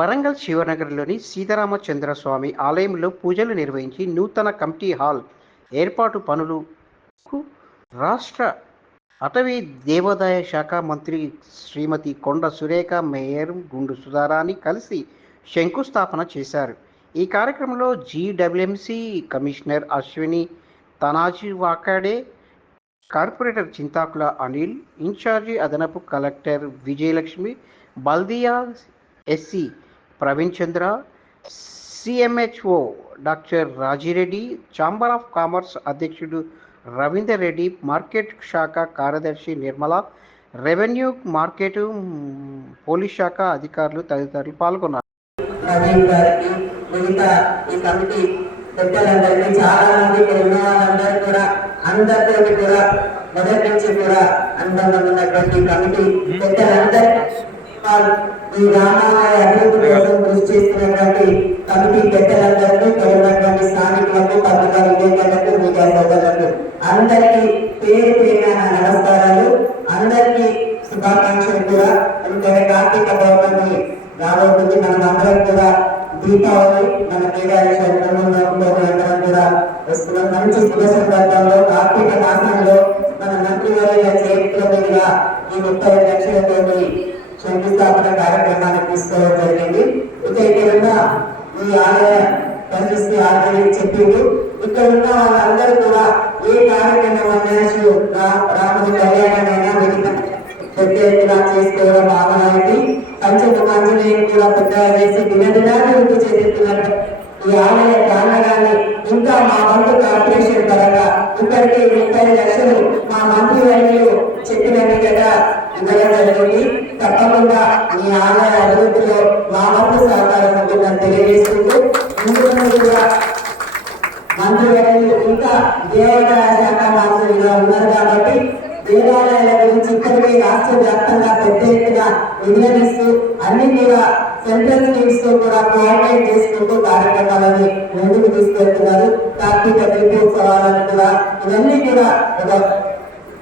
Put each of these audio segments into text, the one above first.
వరంగల్ శివనగర్లోని సీతారామచంద్ర స్వామి ఆలయంలో పూజలు నిర్వహించి నూతన కమిటీ హాల్ ఏర్పాటు పనులకు రాష్ట్ర అటవీ దేవాదాయ శాఖ మంత్రి శ్రీమతి కొండ సురేఖ మేయర్ గుండు సుధారాని కలిసి శంకుస్థాపన చేశారు. ఈ కార్యక్రమంలో GWMC commissioner Ashwini Tanaji Wakade corporator Chintakula Anil in-charge అదనపు collector Vijayalakshmi Baldia SC Praveen Chandra CMHO doctor Rajireddy chamber of commerce అధ్యక్షుడు రవీందర్ రెడ్డి మార్కెట్ శాఖ కార్యదర్శి నిర్మల రెవెన్యూ మార్కెట్ పోలీస్ శాఖ అధికారులు తదితరులు పాల్గొన్నారు. నవీన్ చాలా మంది కూడా అందరితో కూడా మొదటి నుంచి కూడా అనుబంధం ఉన్నటువంటి కమిటీ పెద్దలందరికీ ఈ గ్రామాల అభివృద్ధి కోసం కృషి చేస్తున్నటువంటి కమిటీ పెద్దలందరికీ ఇక్కడ స్థానికులకు పత్రికా విలేకరులకు మీడియా సోదరులకు అందరికీ పేరు పేరు నమస్కారాలు. అందరికీ శుభాకాంక్షలు కూడా. ఎందుకంటే కార్తీక పౌర్ణమి రాబోతుంది. మనం అందరం కూడా దీపావళి మన కేదారి కుటుంబంలో అందరం కూడా వస్తున్నాం. మంచి శుభ సందర్భంలో కార్తీక మాసంలో మన మంత్రివర్యుల చేతుల మీదుగా ఈ ముప్పై లక్షలతో శంకుస్థాపన కార్యక్రమాన్ని తీసుకోవడం జరిగింది. ఇక ఇక్కడ ఉన్న ఈ ఆలయ పరిస్థితి ఆల్రెడీ చెప్పింది. ఇక్కడ ఉన్న వాళ్ళందరూ కూడా ఏ కార్యక్రమం అన్నా రాముడి కళ్యాణమైనా మిగతా పెద్ద ఎత్తున చేసుకోవడం ఆనవాయితీ. పంచక ఆంజనేయులు కూడా పెద్దగా చేసి దినదినాన్ని దినదినాభివృద్ధి చెందుతున్నట్టు ఈ ఆలయ ప్రాంగణాన్ని ఇంకా మా వంతు కార్పొరేషన్ పరంగా ఇప్పటికే ముప్పై లక్షలు మా మంత్రి వర్యులు చెప్పినట్టుగా ఇవ్వడం జరిగింది. పెద్ద ఎత్తున అన్ని కూడా సెంట్రల్ స్కీమ్స్తో కూడా కోఆర్డినేట్ చేసుకుంటూ కార్యక్రమాలని ముందుకు తీసుకెళ్తున్నారు. కార్తీక దీపోత్సవాలను కూడా ఇవన్నీ కూడా ఒక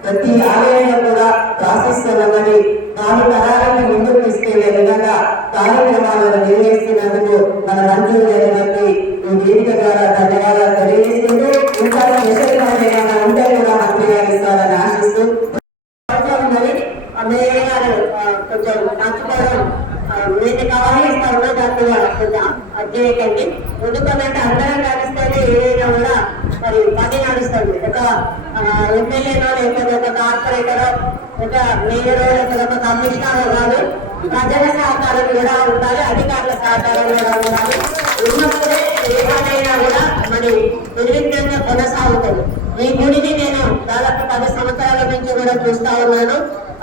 ప్రతి ఆలయంలో కూడా ప్రాశిస్తున్నదని తాను తరాలను ముందుకు తీసుకెళ్ళే విధంగా కార్యక్రమాలను నిర్వహిస్తున్నందుకు మన మంత్రులు గారికి ఈ వేదిక ద్వారా ధన్యవాదాలు తెలియజేస్తున్నారు ఇంకా స్పెషల్ ఏమైనా ఉంటే కూడా మంత్రి గారు ఇస్తారని ఆశిస్తూ అవసరం ఉన్నది ఆ మేయర్ గారు ఆ, కొంచెం నచ్చుకోవడం మీకు కావాలి ఇస్తామో దాన్ని అనుకుందాం కొంచెం అది ఎందుకంటే అందరం కలిస్తేనే ఏదైనా కూడా మరి పని నడుస్తుంది. ఒక ఎమ్మెల్యేనో లేకపోతే ఒక కార్పొరేటరో ఒక మేయరో లేకపోతే ఒక కమిషనరో కాదు ప్రజల సహకారం కూడా ఉండాలి అధికారుల సహకారం కూడా ఉండాలి. ఉన్నప్పుడే ఏదైనా కూడా మరి నిర్విఘ్నంగా కొనసాగుతుంది. ఈ గుడిని నేను దాదాపు పది సంవత్సరాల నుంచి కూడా చూస్తా ఉన్నాను.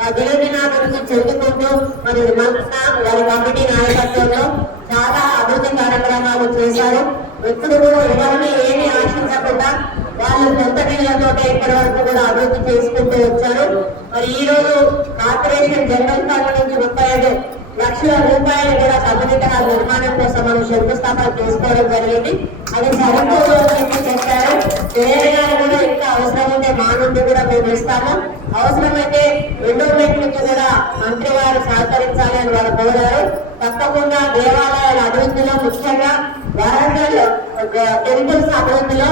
ఆ దినదినాభివృద్ధి చెందుకుంటూ మరి మంత్ర వారి కమిటీ నాయకత్వంలో చాలా అభివృద్ధి కార్యక్రమాలు చేశారు. ఎప్పుడు కూడా ఎవరిని ఏమి ఆశించకుండా వాళ్ళు సొంత నీళ్ళతో ఇప్పటి వరకు కూడా అభివృద్ధి చేసుకుంటూ వచ్చారు. మరి ఈ రోజు కార్పొరేషన్ జనరల్ ఫండ్ నుంచి ముప్పై ఐదు లక్షల రూపాయలు కూడా కమ్యూనిటీ హాల్ నిర్మాణం కోసం మనం శంకుస్థాపన చేసుకోవడం జరిగింది. అది సరిపోదు అని చెప్పి చెప్పారు కూడా ఇంకా అవసరం ఉంటే మా నుండి కూడా మేము ఇస్తాము. అవసరమైతే ఎండోమెంట్ నుంచి కూడా మంత్రి వారు సహకరించాలి అని వారు కోరారు. తప్పకుండా దేవాలయాల అభివృద్ధిలో ముఖ్యంగా వరంగల్ టెంపుల్ అభివృద్ధిలో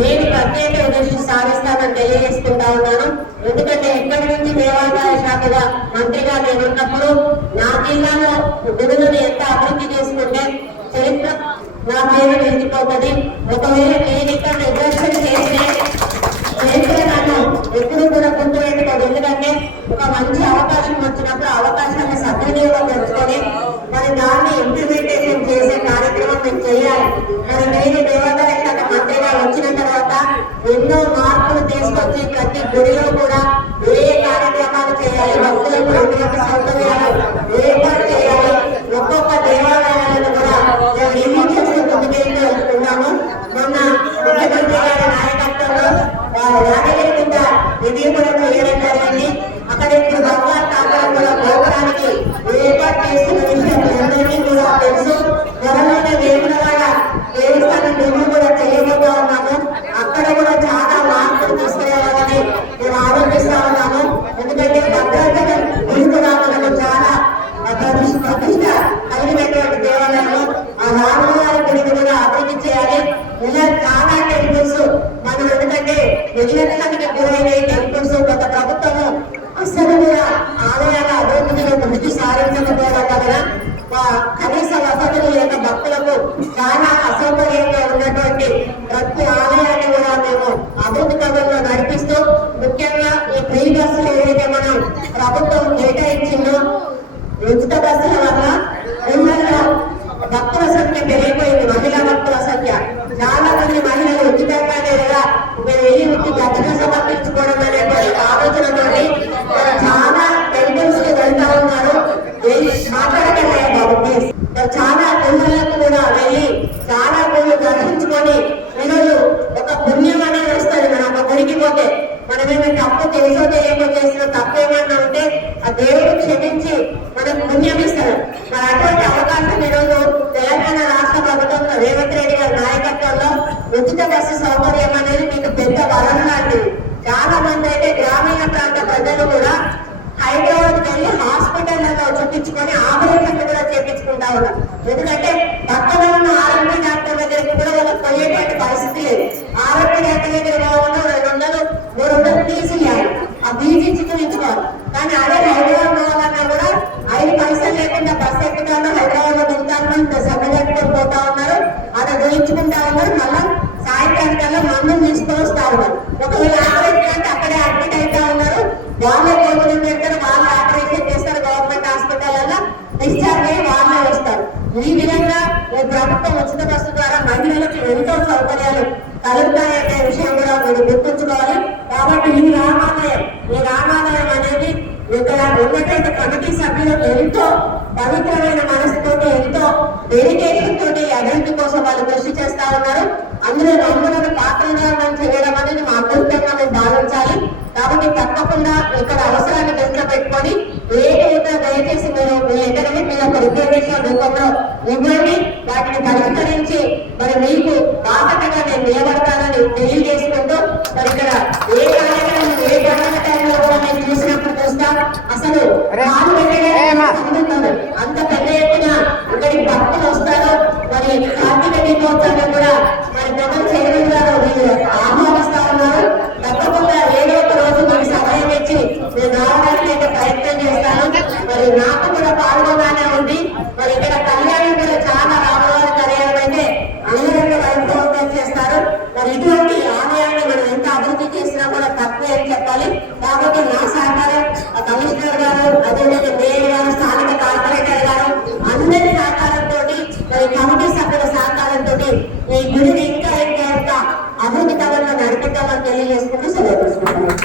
నేను ప్రత్యేక దృష్టి సాధిస్తానని తెలియజేసుకుంటా ఉన్నాను. ఎందుకంటే ఇక్కడి నుంచి దేవాదాయ శాఖగా మంత్రిగా నేను ఉన్నప్పుడు నా జిల్లాలో గుడులను ఎంత అభివృద్ధి చేసుకుంటే చరిత్ర నా పేరు నిలిచిపోతుంది. ఒకవేళ నేను ఇక్కడ నిర్దేశం చేస్తే చరిత్ర నన్ను ఎప్పుడు కూడా గుర్తుపెట్టుకోదు ఎందుకంటే ఒక మంచి అవకాశం వచ్చినప్పుడు ఆ అవకాశాన్ని సద్వినియోగం తెచ్చుకొని మరి దాన్ని ఇంప్లిమెంటేషన్ చేసే కార్యక్రమం మేము చేయాలి మరి నేను దేవాదాయ శాఖ మంత్రిగా కూడా ఎన్నో మార్పులు తీసుకొచ్చి ప్రతి గుడిలో కూడా ఏ కార్యక్రమాలు చేయాలి. భక్తులకు ఎటువంటి సౌకర్యాలు ఏర్పాటు చేయాలి. ఒక్కొక్క దేవాలయాలను కూడా మేము రివ్యూ చేస్తూ ముందుకెళ్తూ వెళ్తున్నాము. మొన్న ముఖ్యమంత్రి గారి నాయకత్వంలో వారు యాదగిరి కింద రివ్యూ కూడా నేను ఆలోచిస్తా ఉన్నాను ఎందుకంటే భద్రతను తీసుకురావడం చాలా ప్రతిష్ట కలిగినటువంటి దేవాలయాలు ఆ రాముల గారి అభివృద్ధి చేయాలి ఇలా చాలా టెంపుల్స్ మనం ఎందుకంటే విజయనగరానికి గురైన టెంపుల్స్ కొంత బస్సులు ఏదైతే మనం ప్రభుత్వం కేటాయించిందో ఉచిత బస్సుల వల్ల ఊళ్ళల్లో భక్తుల సంఖ్య పెరిగిపోయింది మహిళా భక్తుల సంఖ్య చాలా మంది మహిళలు ఉచితంగానే కదా మేము వెళ్ళి ఉట్టి గద్దెలు సమర్పించుకోవడం అనేటువంటి ఆలోచనతోటి మరి చాలా టెంపుల్స్కి వెళ్తా ఉన్నారు వెళ్ళి మాట్లాడగలయ్యా బాబు ప్లీజ్ మరి చాలా టెంపుల్లకు కూడా వెళ్ళి చాలా గుళ్ళు దర్శించుకొని ఈరోజు ఒక పుణ్యం అనేది వస్తుంది మనం ఒక గుడికి పోతే మనమేమైనా తప్పు తెలుసో తెలియకో డిశ్చార్జ్ వాళ్ళే వస్తారు. ఈ విధంగా ఈ ప్రభుత్వం ఉచిత బస్సు ద్వారా మహిళలకు ఎంతో సౌకర్యాలు కలుగుతాయనే విషయం కూడా మీరు గుర్తుంచుకోవాలి. కాబట్టి ఈ రామాలయం ఈ రామాలయం అనేది ఇక్కడ ఉన్నటువంటి కమిటీ సభ్యులకు ఎంతో పవిత్రమైన మనసుతోటి ఎంతో డెడికేషన్ తోటి అభివృద్ధి కోసం వాళ్ళు కృషి చేస్తా ఉన్నారు. అందులో మమ్మల్ని పాత్రగా చేయడం అనేది మా అదృష్టంగా మేము భావించాలి. కాబట్టి తప్పకుండా ఇక్కడ అవసరాన్ని దృష్టిలో పెట్టుకొని ఏ దయచేసి మీరు మీ ఎక్కడికి మీరు ఒక రిజర్వేషన్ రూపంలో ఇవ్వండి వాటిని పరిష్కరించి మరి మీకు బాధ్యతగా నేను నిలబడతానని తెలియజేసుకుంటూ మరి ఇక్కడ ఏ కార్యక్రమం ఏ గణన టైంలో కూడా మేము చూసినప్పుడు చూస్తాం. అసలు మరి ఇటువంటి ఆలయాన్ని మనం ఎంత అభివృద్ధి చేసినా కూడా తక్కువే అని చెప్పాలి. కాబట్టి నా సహకారం కమిషనర్ గారు అదేవిధంగా మేయర్ గారు స్థానిక కార్పొరేటర్ గారు అందరి సహకారంతో మరి కమిటీ సభ్యుల సహకారంతో ఈ గుడిని ఇంకా ఇంకా ఇంకా అభివృద్ధి పదంలో నడిపిద్దామని తెలియజేసుకుంటూ సెలవు తీసుకుంటున్నాను.